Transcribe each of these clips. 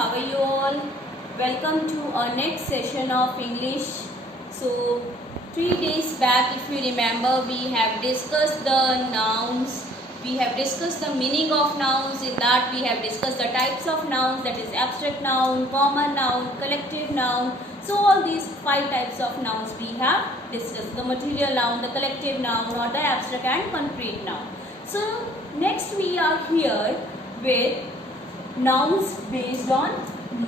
how are you all? Welcome to our next session of English. So 3 days back, if you remember, we have discussed the nouns. We have discussed the meaning of nouns. In that we have discussed the types of nouns, that is abstract noun, common noun, collective noun. So all these 5 types of nouns we have discussed: the material noun, the collective noun, or the abstract and concrete noun. So next we are here with nouns based on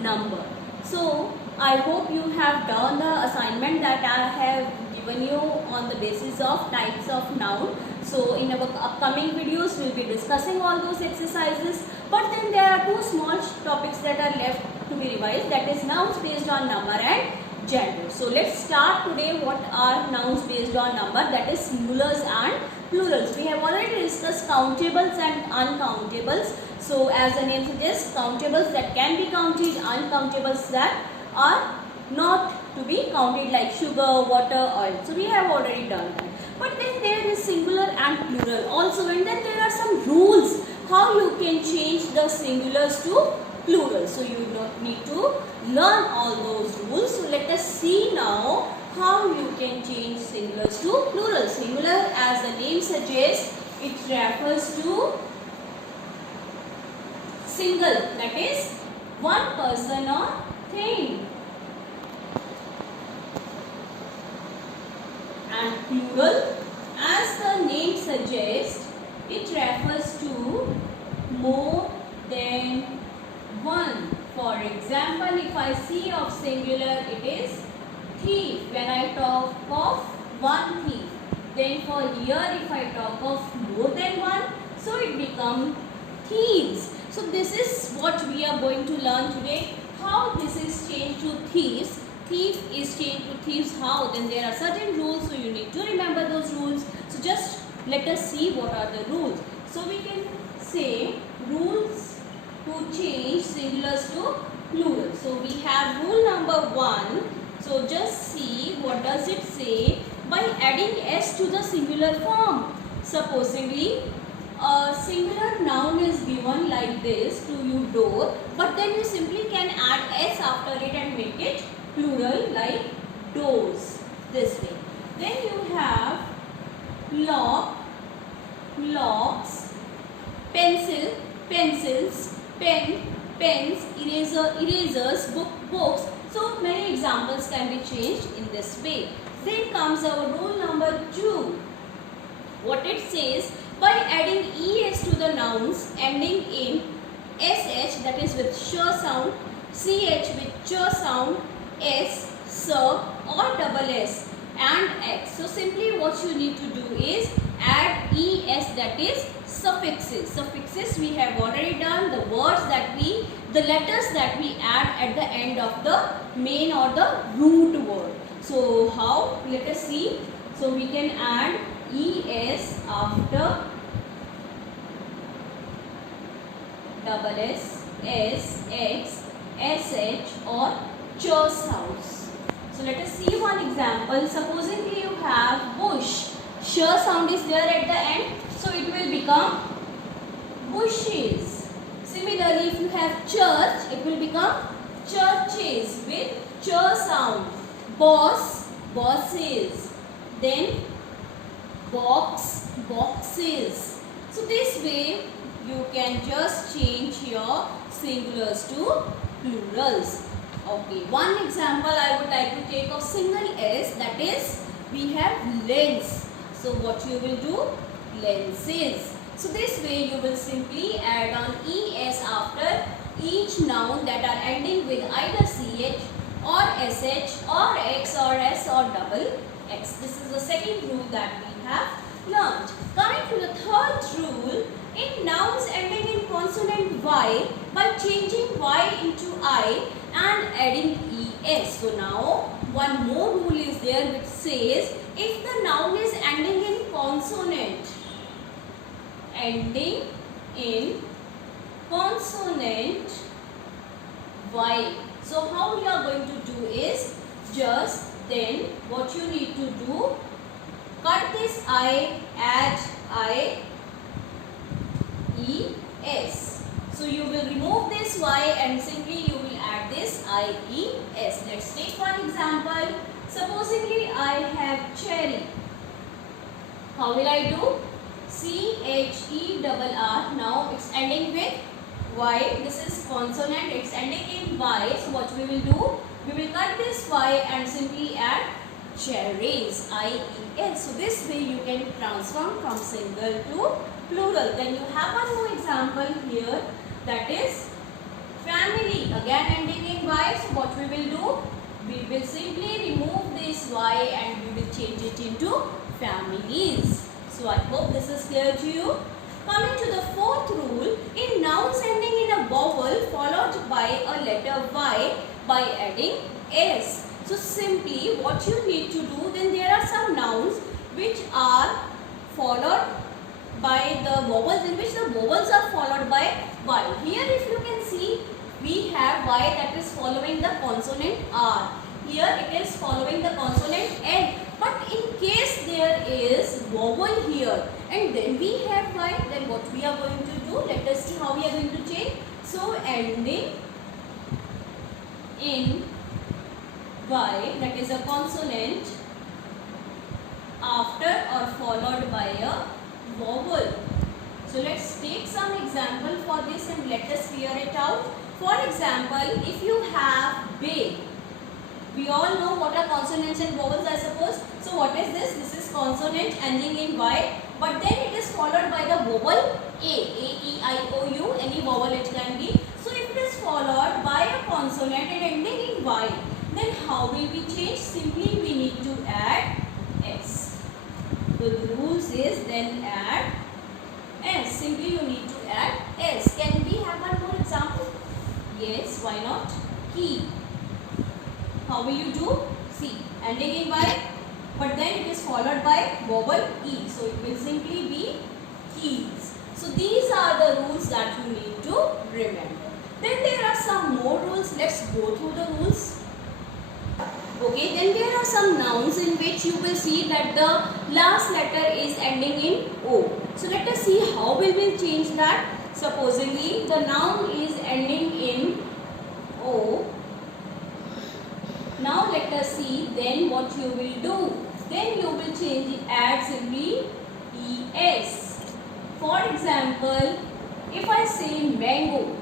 number. So I hope you have done the assignment that I have given you on the basis of types of noun. So in our upcoming videos we will be discussing all those exercises, but then there are 2 small topics that are left to be revised, that is nouns based on number and gender. So let's start today. What are nouns based on number, that is singulars and plurals. We have already discussed countables and uncountables. So as the name suggests, countables that can be counted, uncountables that are not to be counted, like sugar, water, oil. So we have already done that. But then there is singular and plural also, and then there are some rules how you can change the singulars to plural. So you don't need to learn all those rules. So let us see now how you can change singulars to plural. Singular, as the name suggests, it refers to single, that is one person or thing. And plural, as the name suggests, it refers to more than one. For example, if I see of singular, it is thief. When I talk of one thief, then for here if I talk of more than one, so it becomes thieves. So this is what we are going to learn today, how this is changed to thieves. Thief is changed to thieves. How? Then there are certain rules, so you need to remember those rules. So just let us see what are the rules. So we can say rules to change singulars to plural. So we have rule number 1. So just see what does it say. By adding s to the singular form. Supposingly a singular noun is given like this to you, door, but then you simply can add s after it and make it plural, like doors, this way. Then you have lock, locks, pencil, pencils, pen, pens, eraser, erasers, book, books. So many examples can be changed in this way. Then comes our rule number 2. What it says, by adding es to the nouns ending in sh, that is with sh sound, ch with ch sound, s, sir, or double s, and x. So simply what you need to do is add es, that is suffixes. Suffixes we have already done, the words that we, the letters that we add at the end of the main or the root word. So how? Let us see. So we can add es after double s, s, x, sh, or ch sounds. So let us see one example. Supposing you have bush, sh sound is there at the end, so it will become bushes. Similarly, if you have church, it will become churches with ch sound. Boss, bosses. Then box, boxes. So this way you can just change your singulars to plurals. Okay, one example I would like to take of single s, that is we have lens. So what you will do? Lenses. So this way you will simply add on es after each noun that are ending with either ch or sh or x or s or double x. This is the second rule that we have learned. Coming to the third rule, in nouns ending in consonant y, by changing y into I and adding es. So now one more rule is there which says, if the noun is ending in consonant, ending in consonant y. So how we are going to do is, just then what you need to do, cut this I, add I, E, S. So you will remove this y and simply you will I-E-S. Let's take one example. Supposingly I have cherry. How will I do? C-H-E-R-R. Now it's ending with Y. This is consonant. It's ending in Y. So what we will do? We will cut this Y and simply add cherries. I-E-S. So this way you can transform from single to plural. Then you have one more example here. That is family. Again ending in Y. So what we will do? We will simply remove this Y and we will change it into families. So I hope this is clear to you. Coming to the fourth rule, in nouns ending in a vowel followed by a letter Y by adding S. So simply what you need to do, then there are some nouns which are followed by the vowels, in which the vowels are followed by Y. Here if you can see, we have Y that is following the consonant R. Here it is following the consonant N. But in case there is vowel here and then we have Y, then what we are going to do? Let us see how we are going to change. So ending in Y, that is a consonant, after or followed by a vowel. So let's take some example for this and let us clear it out. For example, if you have bay, we all know what are consonants and vowels, I suppose. So what is this? This is consonant ending in Y, but then it is followed by the vowel A, A-E-I-O-U, any vowel it can be. So if it is followed by a consonant and ending in Y, then how will we change? Simply we need to add S. So the rules is then add S. Simply you need to add S. Can we have one more example? Yes, why not? Key. How will you do? See, ending in Y, but then it is followed by vowel E. So it will simply be keys. So these are the rules that you need to remember. Then there are some more rules. Let's go through the rules. Okay, then there are some nouns in which you will see that the last letter is ending in O. So let us see how we will change that. Supposingly the noun is ending in O. Now let us see then what you will do. Then you will change it, add simply ES. For example, if I say mango,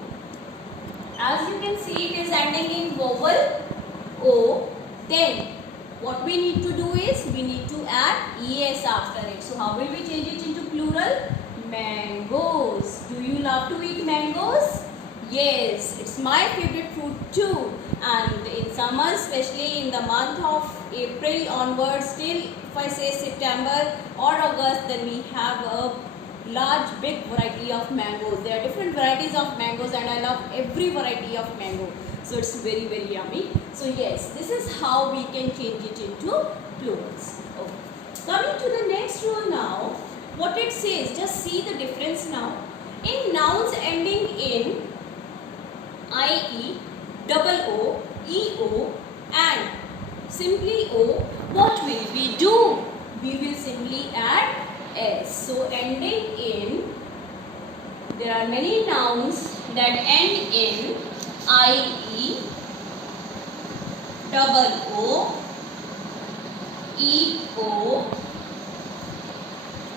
as you can see it is ending in vowel O. Then what we need to do is we need to add ES after it. So how will we change it into plural? Mangoes. Do you love to eat mangoes? Yes, it's my favorite fruit too. And in summer, especially in the month of April onwards till if I say September or August, then we have a large big variety of mangoes. There are different varieties of mangoes and I love every variety of mango. So it's very yummy. So yes, this is how we can change it into plurals. Okay. Coming to the next rule now, what it says, just see the difference now. In nouns ending in IE, double O, EO and simply O, what will we do? We will simply add S. So ending in, there are many nouns that end in IE, double O, EO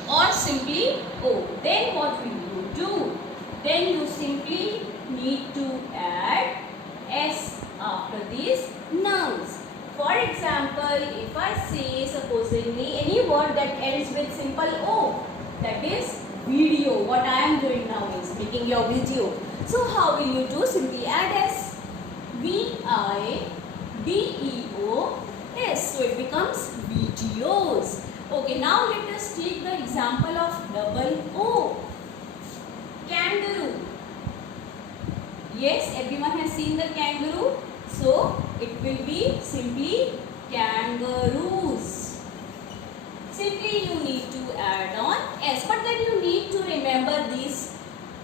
or simply O. Then what will you do? Then you simply need to add S after these nouns. For example, if I say supposedly any word that ends with simple O, that is video. What I am doing now is making your video. So how will you do? Simply add S. V-I-D-E-O-S. So it becomes videos. Okay, now let us take the example of double O. Kangaroo. Yes, everyone has seen the kangaroo. So it will be simply kangaroos. Simply you need to add on S. But then you need to remember these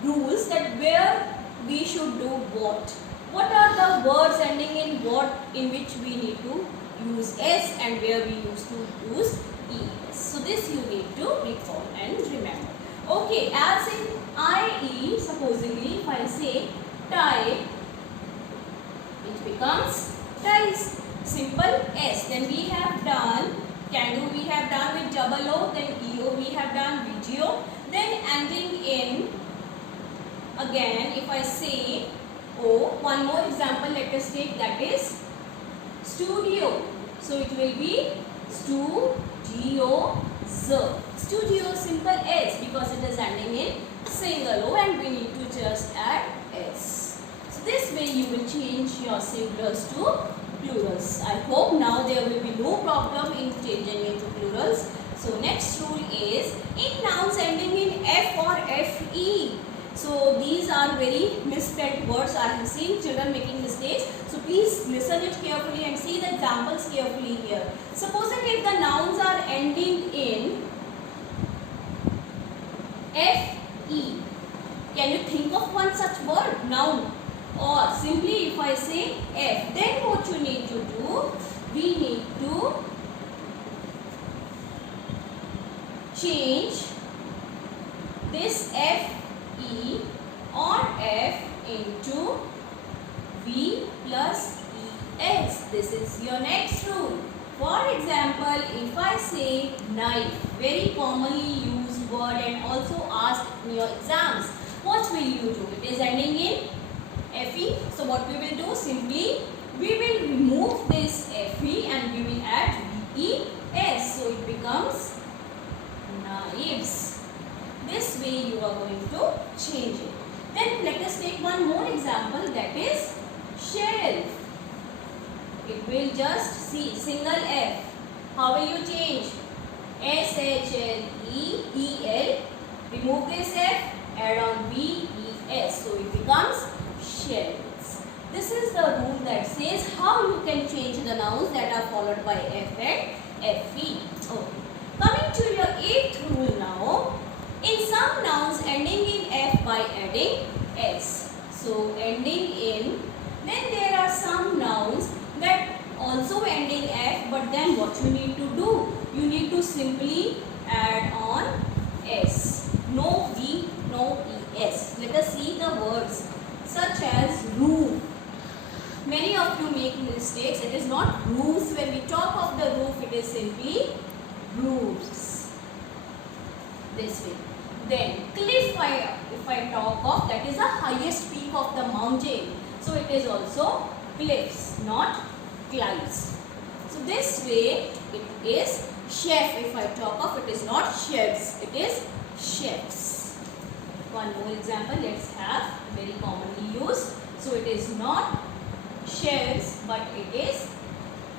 rules, that where we should do what. What are the words ending in what in which we need to use S and where we used to use ES. So this you need to recall and remember. Okay, as in IE, supposedly if I say tie, it becomes dice. Simple S. Then we have done can do, we have done with double O, then EO we have done VGO, then ending in, again if I say O, one more example let us take, that is studio. So it will be studio, studio, simple S, because it is ending in single O and we need to just add S. So this way you will change your singulars to plurals. I hope now there will be no problem in changing it to plurals. So next rule is in nouns ending in F or FE. So these are very misspelled words. I have seen children making mistakes. So please listen it carefully and see the examples carefully here. Supposing if the nouns are ending in FE, can you think of one such word, noun? Or simply if I say F, then what you need to do, we need to change this FE or F into V plus ES. This is your next rule. For example, if I say knife, very commonly used word and also asked in your exams, what will you do? It is ending in FE. So what we will do, simply we will remove this FE and we will add VES. So it becomes knives. This way you are going to change it. Then let us take one more example, that is shelf. It will just see single F. How will you change? SHLEEL. Remove this F, add on VES. So it becomes shells. This is the rule that says how you can change the nouns that are followed by F and FE. Okay. Coming to your 8th rule now. In some nouns ending in F by adding S. So ending in, then there are some nouns that also end in F, but then what you need to do? You need to simply add on S. No V, no ES. Let us see the words such as roof. Many of you make mistakes. It is not roofs. When we talk of the roof, it is simply roofs. This way. Then cliff, if I talk of, that is the highest peak of the mountain. So it is also cliffs, not cliffs. So this way it is chef. If I talk of, it is not chefs, it is chefs. One more example let's have, very commonly used. So it is not chefs but it is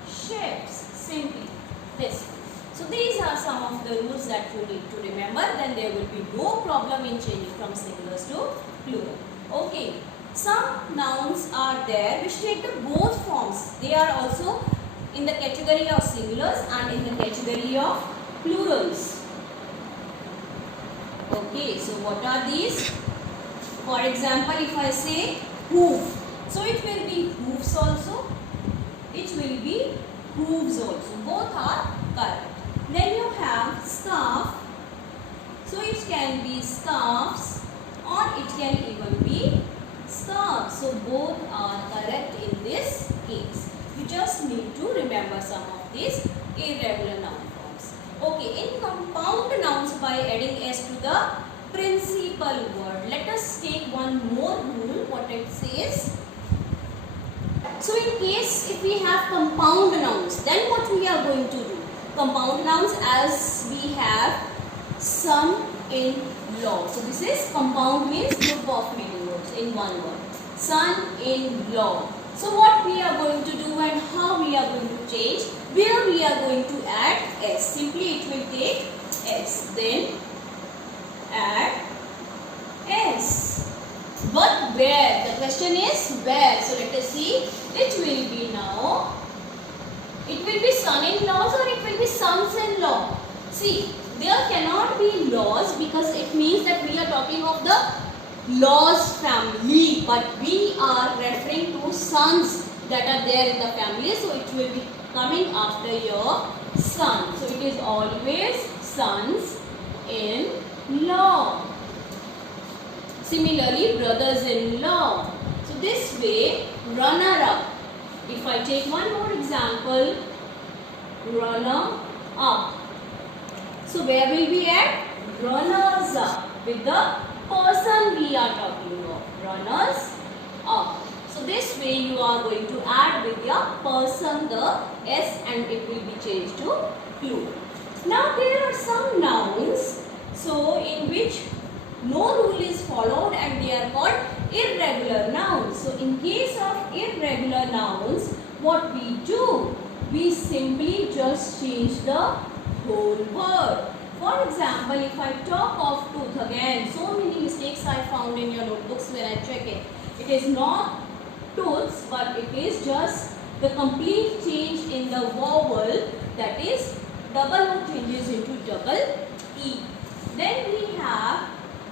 chefs, simply this. So these are some of the rules that you need to remember. Then there will be no problem in changing from singulars to plural. Okay. Some nouns are there which take the both forms. They are also in the category of singulars and in the category of plurals. Okay, so what are these? For example, if I say hoof, so it will be hoofs also. It will be hooves also. Both are correct. Then you have scarf. So it can be scarves or it can even be scarves. So both are correct in this case. You just need to remember some of these irregular noun forms. Okay, in compound nouns by adding S to the principal word. Let us take one more rule, what it says. So in case if we have compound nouns, then what we are going to do? Compound nouns, as we have son in law. So this is compound, means group of many words in one word. Son in law. So what we are going to do and how we are going to change? Where we are going to add S. Simply it will take S. Then add S. But where? The question is where. So let us see. It will be now. It will be son-in-laws or it will be sons-in-law. See, there cannot be laws because it means that we are talking of the laws family, but we are referring to sons that are there in the family. So it will be coming after your son. So it is always sons-in-law. Similarly, brothers-in-law. So this way, runner-up. If I take one more example, runner up. So where will we add? Runners up with the person we are talking of. Runners up. So this way you are going to add with your person the S and it will be changed to plural. Now there are some nouns so in which no rule is followed and they are called irregular nouns. So in case of irregular nouns, what we do? We simply just change the whole word. For example, if I talk of tooth again, so many mistakes I found in your notebooks when I check it. It is not tooths, but it is just the complete change in the vowel, that is double O changes into double E. Then we have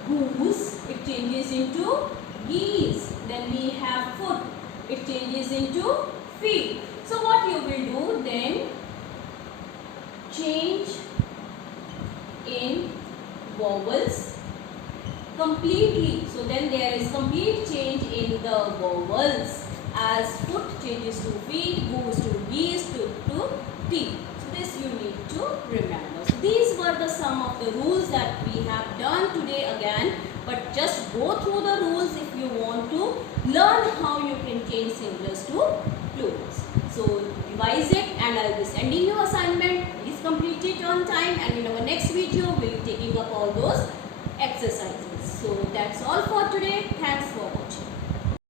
goose, it changes into geese. Then we have foot, it changes into feet. So what you will do then, change in vowels completely. So then there is complete change in the vowels as foot changes to feet, goose to geese, to teeth. So this you need to remember. So these were the some of the rules that we have done today again. But just go through the rules if you want to learn how you can change singulars to plurals. So revise it and I will be sending you assignment. Please complete it on time and in our next video we will be taking up all those exercises. So that's all for today. Thanks for watching.